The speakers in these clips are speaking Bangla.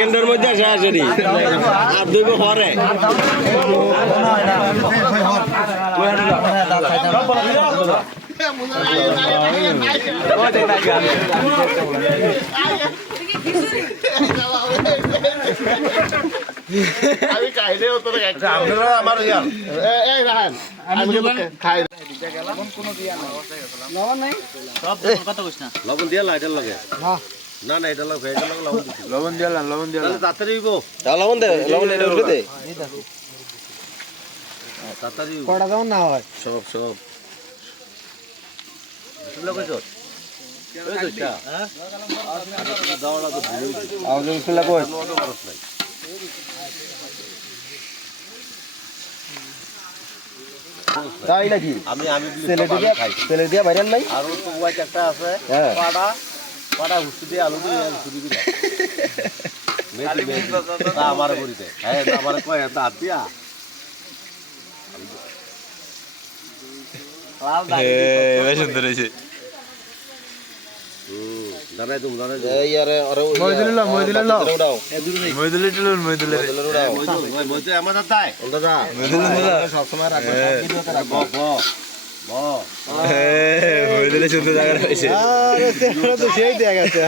সেকেন্ডের মধ্যে আসেনি আর দুই পরে আমি খাইলে হতো আপনারা আমার এই রাখেন আমি খাই লবণ নাই সব কথা কইছ না লবণ দিয়া লাইটার লাগে না না এটা লাগে এটা লাগে লবণ দিয়া তাহলে তাড়াতাড়ি হইবো লবণ দে লবণ এটা উঠে দে তাড়াতাড়ি কড়া যেমন না হয় সব শুনলে কইছ ওই কইছা হ্যাঁ দাওয়াটা তো ভুল হইছে আওয়াজ শুনলা কই তাই নাকি আমি ছেলে দিয়া বাইরেন নাই আর তো ওয়াই একটা আছে পাড়া হুসু দিয়ে আলু দিয়ে ছুরি করে আমার করিতে হ্যাঁ আমার কয় হাত দিয়া সুন্দর হয়েছে জানাই তুমি জানাই আমার দাদাই সবসময় রাখবে সুন্দর জায়গা রয়েছে সেই দেখা গেছে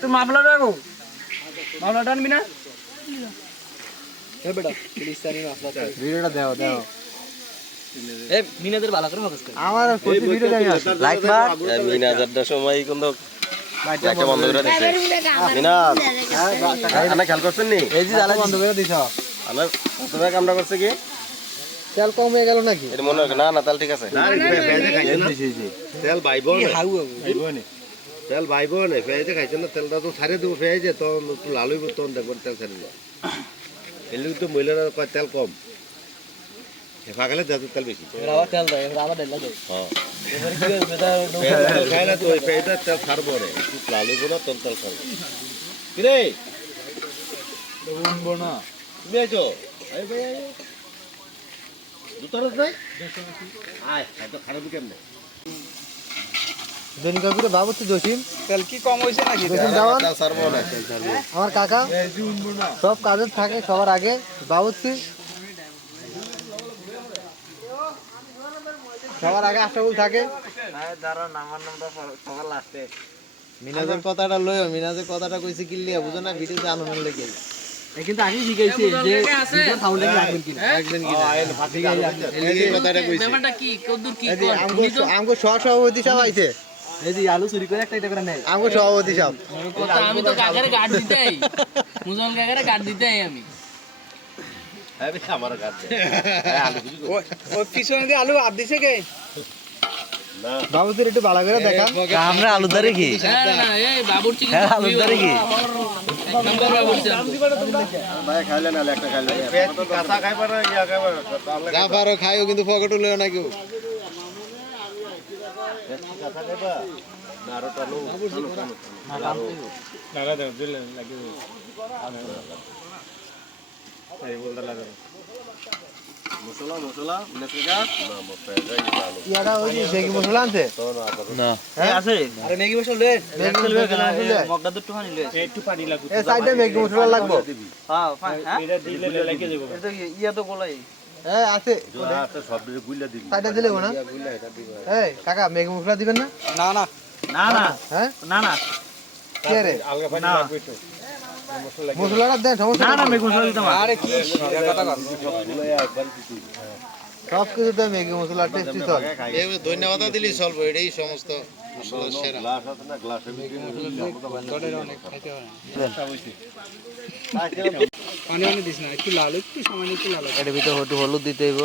তুই মামলা রাখো মামলাটা আনবি না ভিডিওটা দাও দাও এই মিনাদের ভালো করে ফোকাস কর আমার প্রতি ভিডিও দেই লাইক মার মিনাজারটার সময় কিন্তু লাইকটা বন্ধ করে দিছে মিনাজ আনা খেয়াল করছেন নি এই যে জ্বালা বন্ধ করে দিছ আনা কতটা কামটা করছে কি তেল কম হয়ে গেল নাকি এটা মনে হয় না তেল ঠিক আছে তেল বাইব তেল বাইব না পেঁয়াজে খাইছে না তেলটা তো ছাড়িয়ে দেবো পেঁয়াজে তখন একটু লাল হইব তখন দেখবেন তেল ছাড়িয়ে দেবো এলে তো মহিলারা কয় তেল কম হেফা গেলে তেল বেশি তেল দেয় আবার তেল দেয় খাই না তো ওই পেঁয়াজের তেল ছাড়বো রে একটু লাল হইব না তখন তেল ছাড়বো কিরে না তুমি আইছো দুটার যাই আয় তো খারাপ কেমনে বেনকাপুরে বাবুতি জসিম তেল কি কম হইছে নাকি তেল ছাড়বো না আমার কাকা সব কাজে থাকে সবার আগে বাবুতি সবার আগে আশাবুল থাকে মিনাজের কথাটা লইও মিনাজের কথাটা কইছে কি লিয়া বুঝো না ভিডিওতে আনন্দ লেগে কিন্তু আগে শিখাইছে যে ভিডিও সাউন্ড রাখবেন কিনা এই কথাটা কইছে ব্যাপারটা কি কদ্দুর কি আমগো সভাপতি সব আইছে এই যে আলু চুরি করে একটা এটা করে নেয় আমগো সভাপতি সব আমি তো কাকারে গার্ড দিতেই মুজন কাকারে গার্ড দিতেই আমি আমার গাছ ওই পিছনে দিয়ে আলু আপ দিছে কে বাবুদের একটু ভালো করে দেখা আমরা আলু ধরে কি না এই বাবুর চিকেন আলু ধরে কি এক নম্বর বাবুর চিকেন ভাই খাইলে না একটা খাইলে কাঁচা খাইবা না ইয়া খাইবা যা পারো খাইও কিন্তু পকেটও লইও না কেউ কাঁচা খাইবা না আর টানো লাগা দাও দিলে লাগি এই বলটা লাগা মশলা নেটকা না মশলা ভালো ইয়ারা ওই যে ম্যাগি মশলা আনছে তো না না হ্যাঁ আছে আরে ম্যাগি মশলা লয়ে ম্যাগি মশলা মগদা দুটো পানি লয়ে একটু পানি লাগবে এই সাইডে ম্যাগি মশলা লাগবে হ্যাঁ এটা দিলে লাগে যাব এটা ইয়া তো গোলাই হ্যাঁ আছে আছে সব দিলে গুইলা দিবি সাইডে দিলে না গুইলা এটা দিবি এই কাকা ম্যাগি মশলা দিবেন না না না না না হ্যাঁ না না কে রে আলগা পানি লাগবে তো মশলাটা দেন সমস্যা না না ম্যাগি মশলা দিতে আরে কি কথা কর সব কিছু তো ম্যাগি মশলা টেস্টি চল এই ধন্যবাদ দিলি চলবো এটাই সমস্ত মশলা সেরা গ্লাস আছে না গ্লাসে অনেক খাইতে হয় পানি অনেক দিস না একটু লাল একটু সামান্য একটু লাল এর ভিতর একটু হলুদ দিতে হইব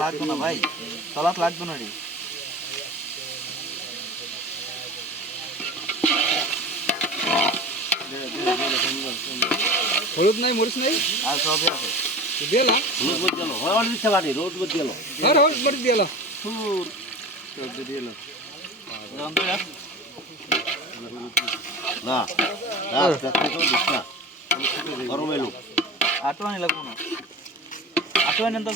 লাগবে না ভাই সালাদ লাগবে না রে হলুদ নাই মরিচ নাই আর সবই আছে দিলা রোদ বদ গেল হয় অনেক ইচ্ছা বাড়ি রোদ বদ গেল আর হলুদ মরিচ দিলা না না দেখতে তো দিস না গরম এলো আটো আনি লাগবো না আটো আনি তো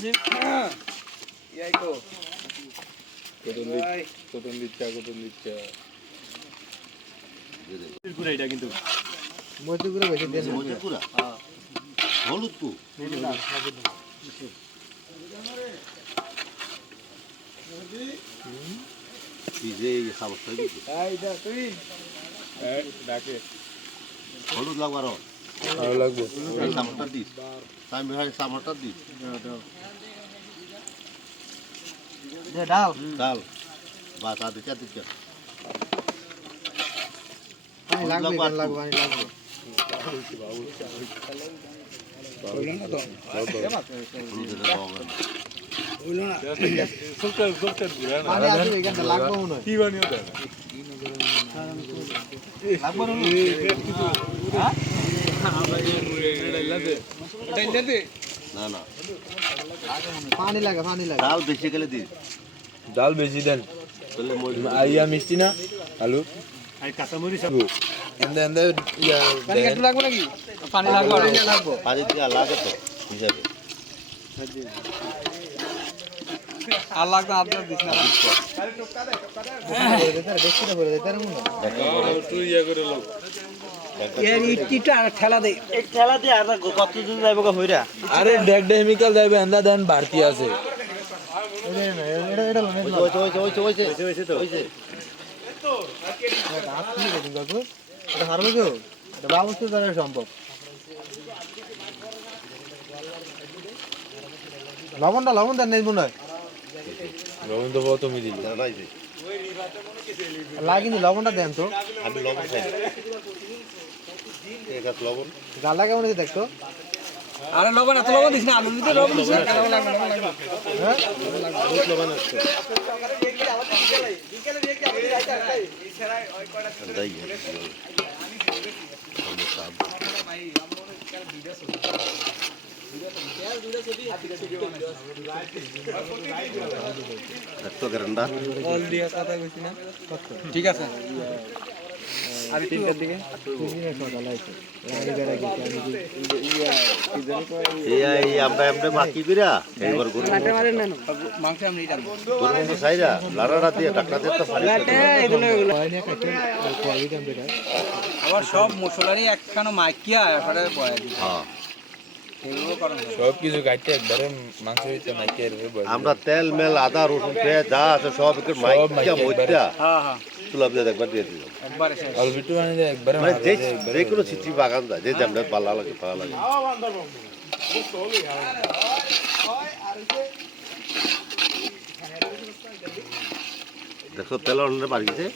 মজুর করে বসে দেন পুরা হলুদ কু হলুদ লাগবার লাগবো সামরটা দিস আমি ভাই সামরটা দিস ডাল ডাল বাস আদে চার দিকে লাগবে না না পানি লাগে ডাল বেশি গেলে দিস ডাল বেশি দেন তাহলে ইয়া মিষ্টি না আলু আর কাঁচামরিচ এন্দে এন্দে ইয়া একটু লাগবে নাকি পানি লাগবে পানি দিয়ে লাগে তো হিসাবে আর লাগবে আপনার দিস না বেশি না বলে দিতে মনে তুই ইয়া করে লও আরে ডেক কেমিক্যাল যাইবে এন্দা দেন বাড়তি আছে সম্ভব লবণ দেন নেই মনে হয় লবণ তো তুমি দিলি লাগিনি লবণটা দেন তো আমি লবণ খাই লবণ গালা কেমন আছে দেখতো আরে লবণ এত লবণ দিস না আলু দিতে লবণ দিস না ঠিক আছে আর তিনটার দিকে আমরা বাকি কইরা এইবার গরু মাংস আমি এটা গরু সাইরা লাড়াটা দিয়ে ঢাকনা দিয়ে তো ফাড়ি আবার সব মশলারই একখানো মাইকিয়া এবারে বয়া দিই হ্যাঁ সব কিছু কাটতে একবারে মাংস হইতে নাকি এর আমরা তেল মেল আদা রসুন পেঁয়াজ যা আছে সব একটু মাইকা মইটা হ্যাঁ হ্যাঁ তুলাব দিয়ে একবার দিয়ে দিলাম একবারে শেষ অল্প একটু মানে দিয়ে একবারে মানে যে কোনো চিঠি বাগান যায় যে যেমন ভালো লাগে দেখো তেল অন্যের বাড়ি গেছে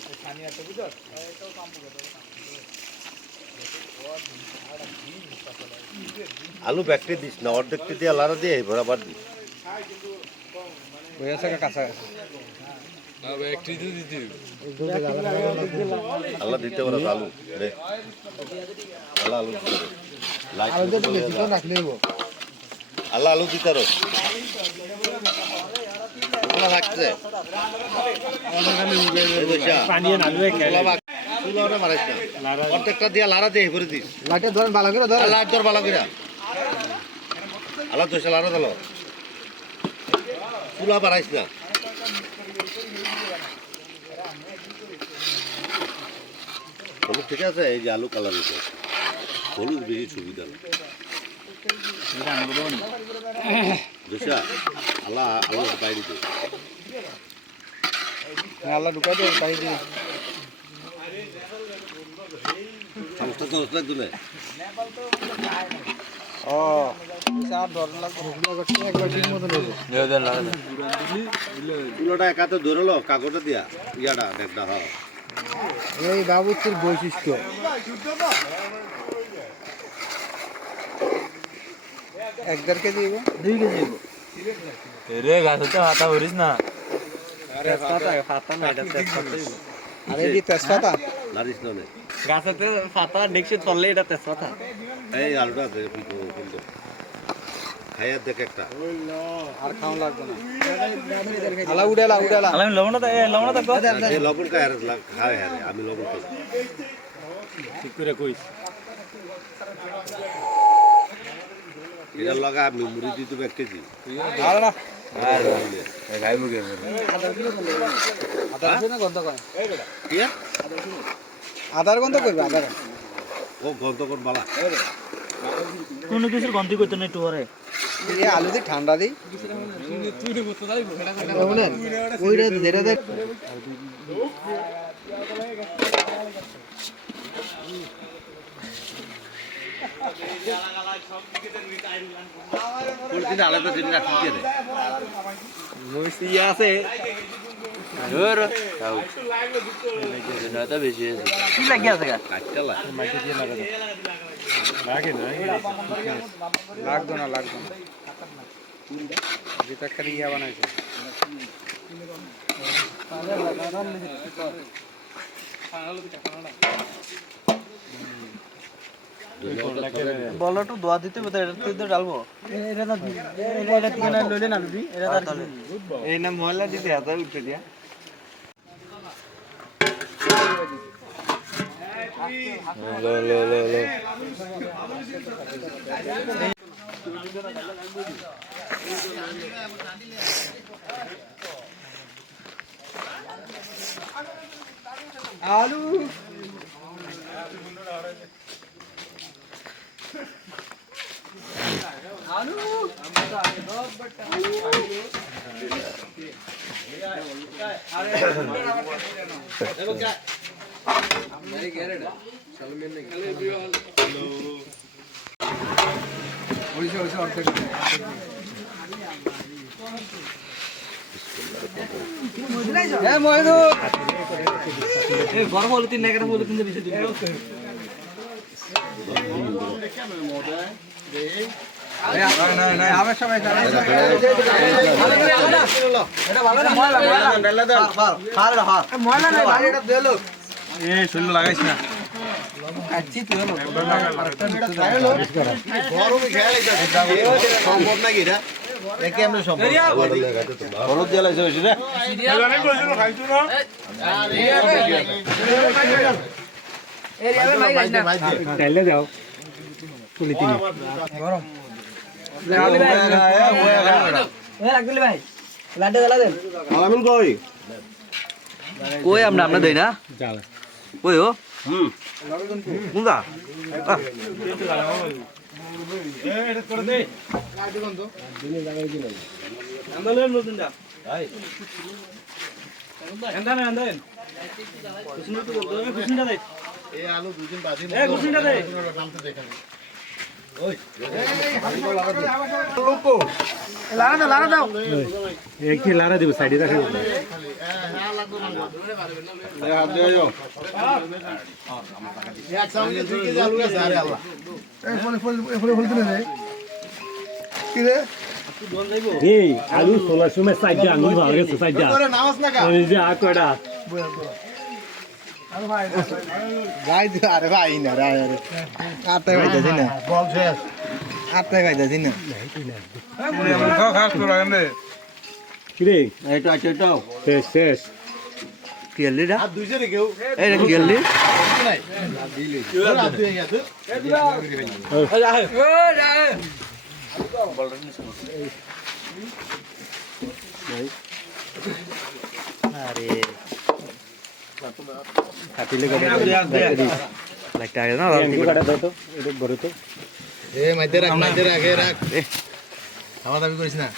আলু ব্যাগটি দিস না অর্ধেকটি দিয়ে লাড়া দিয়ে বরাবর দিস কাঁচা একটু দিতে আল্লাহ দিতে পারো আলু রে আল্লাহ আলু দিতে পারো। লাইট আল্লাহ আলু দিতে পারো। আল্লাহ রাখছে অর্ধেকটা দিয়ে লাড়া দিয়ে করে দিস লাইটে ধরেন ভালো করে ধরেন লাইট ধর ভালো করে আল্লাহ তো লাড়া দিল চুলা বাড়াইস না হলুদ ঠিক আছে এই যে আলু কালার হচ্ছে হলুদ বেশি সুবিধা না বুঝছা আল্লাহ আল্লাহ বাইরে দে আল্লাহ ঢুকাই দে তাই দি সমস্যা তো হচ্ছে একজনে ও সাপ ধরন লাগবে একবার ঠিক মতো নেব দেন লাগা দেন চুলাটা একাতে ধরলো কাগজটা দিয়া ইয়াটা দেখটা হয় এই বাবুচির বৈশিষ্ট্য এক দেড় কেজি দিব 2 কেজি দিব রে গাছতে হাতা ভরিস না আরে ফাতা না এটা তেজপাতা আরে কি তেজপাতা নারিশ ননে গাছতে ফাতা নেক্সট চললে এটা তেজপাতা এই আলুটা দে কিন্তু খাইয়া দেখ একটা আর খাওয়া লাগবে না আলা উড়ালা আমি লবণটা যে লবণ খায় খায় হ্যাঁ আমি লবণ খাই ঠিক করে কইস এটার লগা আমি মুড়ি দিতে 1 কেজি আর না আর খাইব কে আদার গন্ধ করবে আদার ও গন্ধ কোন বালা কোনো কিছুর গন্ধই করতে না একটু পরে এই আলু দিয়ে ঠান্ডা দিই ওইটা যেটা দেখ ফুলকিন আলাদা দিন রাখি কে রে মুসিয়া আছে ধর খাও নাটা বেশি আছে কি লাগি আছে গা কাটলা মাইকে দিয়ে লাগা দাও লাগে না লাগতো না যেটা খালি ইয়া বানাইছে বলো তো দোয়া দিতে বলতে এটা ডালবো এটা থেকে না লইলে না লবি এটা তার এই না মহল্লা দিতে হাতে উঠে দিয়া লো আলু বড় বলো তিন নাকের বলো তিন বেশি দিন লাগাইছ না সম্ভব নাকি এটা কেমন সম্ভব হলুদ দিয়ে লাগছে বেশি রে তাইলে দাও তুলি তিনি গরম ভাই লাড্ডু জ্বালা দেন আলামিন কই কই আমরা দেই না কই ও মুগা এটা করে দে লাড্ডু বন্ধ দিনে লাগাই দিন আন্দালেন নতুন দা ভাই আন্দালেন কুসুম তো বলতো কুসুমটা দে এই আলু দুদিন বাদে কুসুমটা দে নামতে দেখেন লারা দাও একটি লারা দিব সাইডে রাখো আলু তোলার সময় সাইডে আঙুল ভাঙা গেছে সাইডে ওই যে আকড়া ভাই আরে ভাই না রে আরে আতে ভাইতাছি না বল শেষ আতে ভাইতাছি না কি রে এটা এটাও শেষ শেষ কিয়ালি রা আর দুইজনে কেউ এই কিয়ালি রাত হয়ে গেছে আরে কাটিলে কাটে লাগতে আগে না কাটা দাও তো এটা বড় তো এ মাইতে রাখ এ খাওয়া দাবি করিস না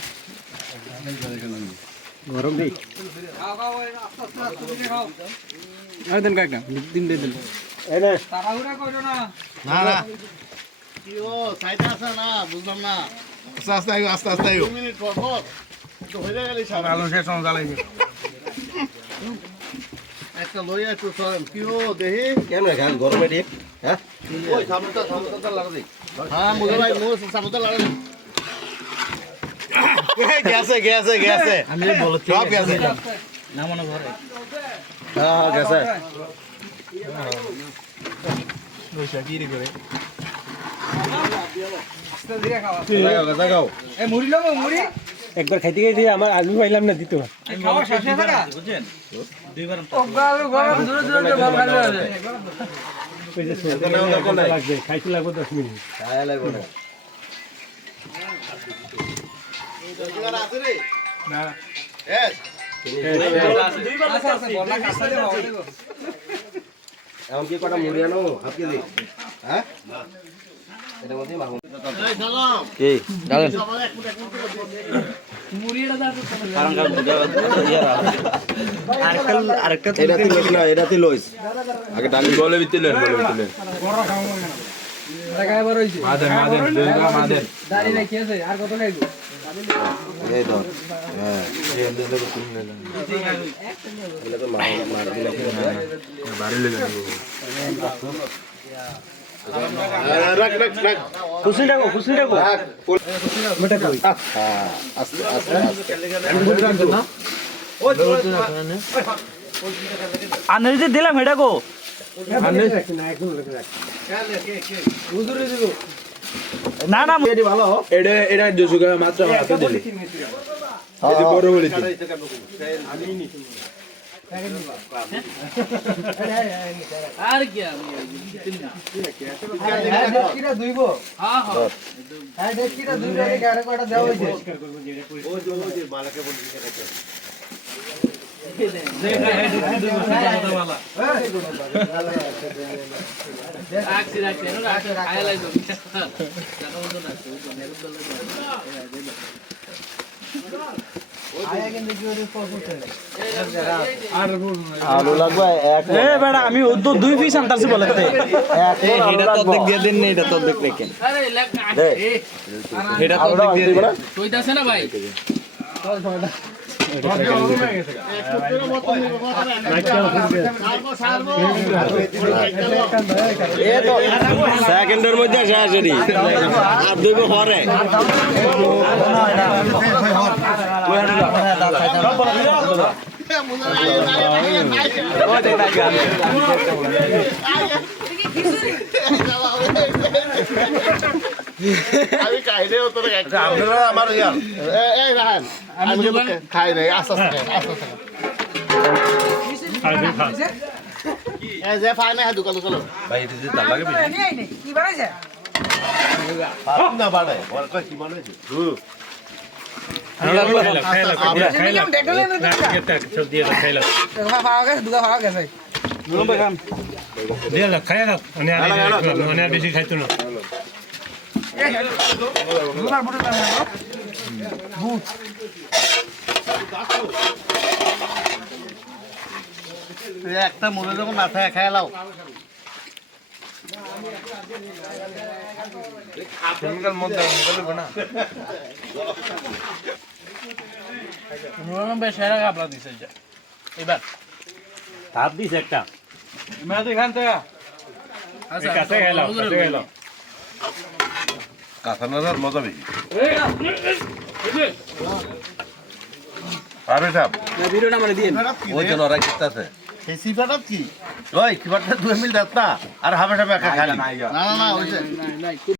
গরম নেই খাও দেন কাকা দিন দে দেন এই নে তাড়াহুড়া কইরো না না কি ও সাইডে আছে না বুঝলাম না আস্তে আস্তে 2 মিনিট পর তো হয়ে গেল সারা আলো শেষ হন জ্বালাইছে একটা লইয়া একটু সরম কি ও দেহি কেন খান গরমে ঠিক হ্যাঁ ওই সামুদ্র লাগা দে হ্যাঁ মুজে ভাই মো সামুদ্র লাগা দে গেছে আমি বলছি সব গেছে না মনে ঘরে হ্যাঁ গেছে বৈশা কি রে করে লাগাও এই মুড়ি লও মুড়ি একবার খাইতে খাইতে আমার আলু পাইলাম না দিতে আমি খাওয়া শেষ হয়ে থাকা বুঝছেন দুইবার আলু গরম দূরে ভালো খাইলে ওই যে লাগবে খাইতে লাগবে 10 মিনিট খায়া লাগবে না আছে রে না এখন কি কটা মুড়ি আনো হাফ কেজি হ্যাঁ এটা মধ্যে মাখুন কি ডালেন আরেকটা এটাতে লইস না এটাতে লইস আগে ডালি বলে ভিতরে বলে ভিতরে মাদের মাদের দুর্গা মাদের এই ধর হ্যাঁ এই এন্ডে কো তুমি না এটা তো মার দিলে বাড়ি লে যাবো রাখ রাখ রাখ কুসিল ডাকো মেটা কই হ্যাঁ আস্তে আস্তে আনরিতে দিলাম এটা কো না না ভালো এটা এটা 200 টাকা মাত্র হাতে দিলে এই যে বড় বলে দিই আর কি আমি কিরা দুইবো হ্যাঁ হ্যাঁ হ্যাঁ দেখ কিরা দুইবো এই গারে কটা দেওয়া হইছে মালাকে বলছি সেটা রাখছি রাখছি আয়া লাগবে আয়া কিন্তু কি ওরে পছন্দ আলু লাগবে এক এ বেটা আমি ওদ দুই পিস আনতাছি বলতে এটা তো অর্ধেক দিয়ে দিন না এটা তো অর্ধেক রেখেন আরে লেখ এটা তো অর্ধেক দিয়ে দিন কইতাছে না ভাই সেকেন্ডের মধ্যে শেষ এরি আর দুইব পরে আমি খাই রে তোর আপনারা আমার ইয়ার এই রাহান আমি কিন্তু খাই নাই আস্তে আস্তে এই যে ফাইনা হ্যাঁ দোকান চলো ভাই এটা যে তার লাগে কি বানাইছে না বাড়ায় ওর কই কি বানাইছে বেশি খাইতো না একটা মুড়ে যখন মাথায় খায় লাও কেমিক্যাল মধ্যে নিকলবে না নুরন বেশ সেরা গাবলা দিছে যা এবার ভাত দিস একটা মেয়াদ এখান থেকে আচ্ছা কাছে গেলাম কাছে গেলাম কাঁচানার মজা বেশি আরে সাহেব ওই জন্য ওরা কিস্তাছে হেসি পেটাত কি ওই কি বাটা 2 মিল দাত না আর হাবে হাবে খালি না না না ওই যে